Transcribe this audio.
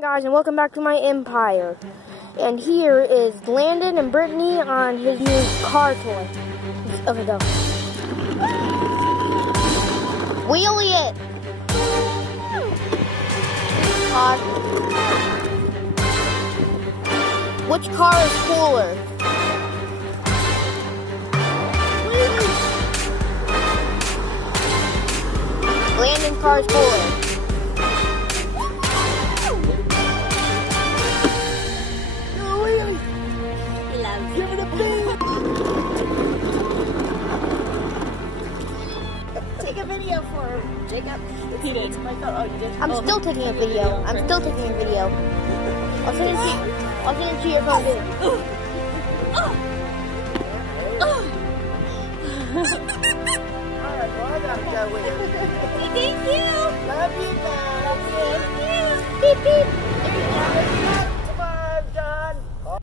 Guys, and welcome back to my empire. And here is Landon and Brittany on his new car toy. Okay, go. Wheelie it! Which car is cooler? Landon's car is cooler. Give it a beat! Take a video for Jacob. He did. Oh, you did? I'm still taking a video. I'm still taking a video. I'll send it to your phone too. Alright, well I gotta go with it. Thank you! Love you, man. Thank you! Beep beep!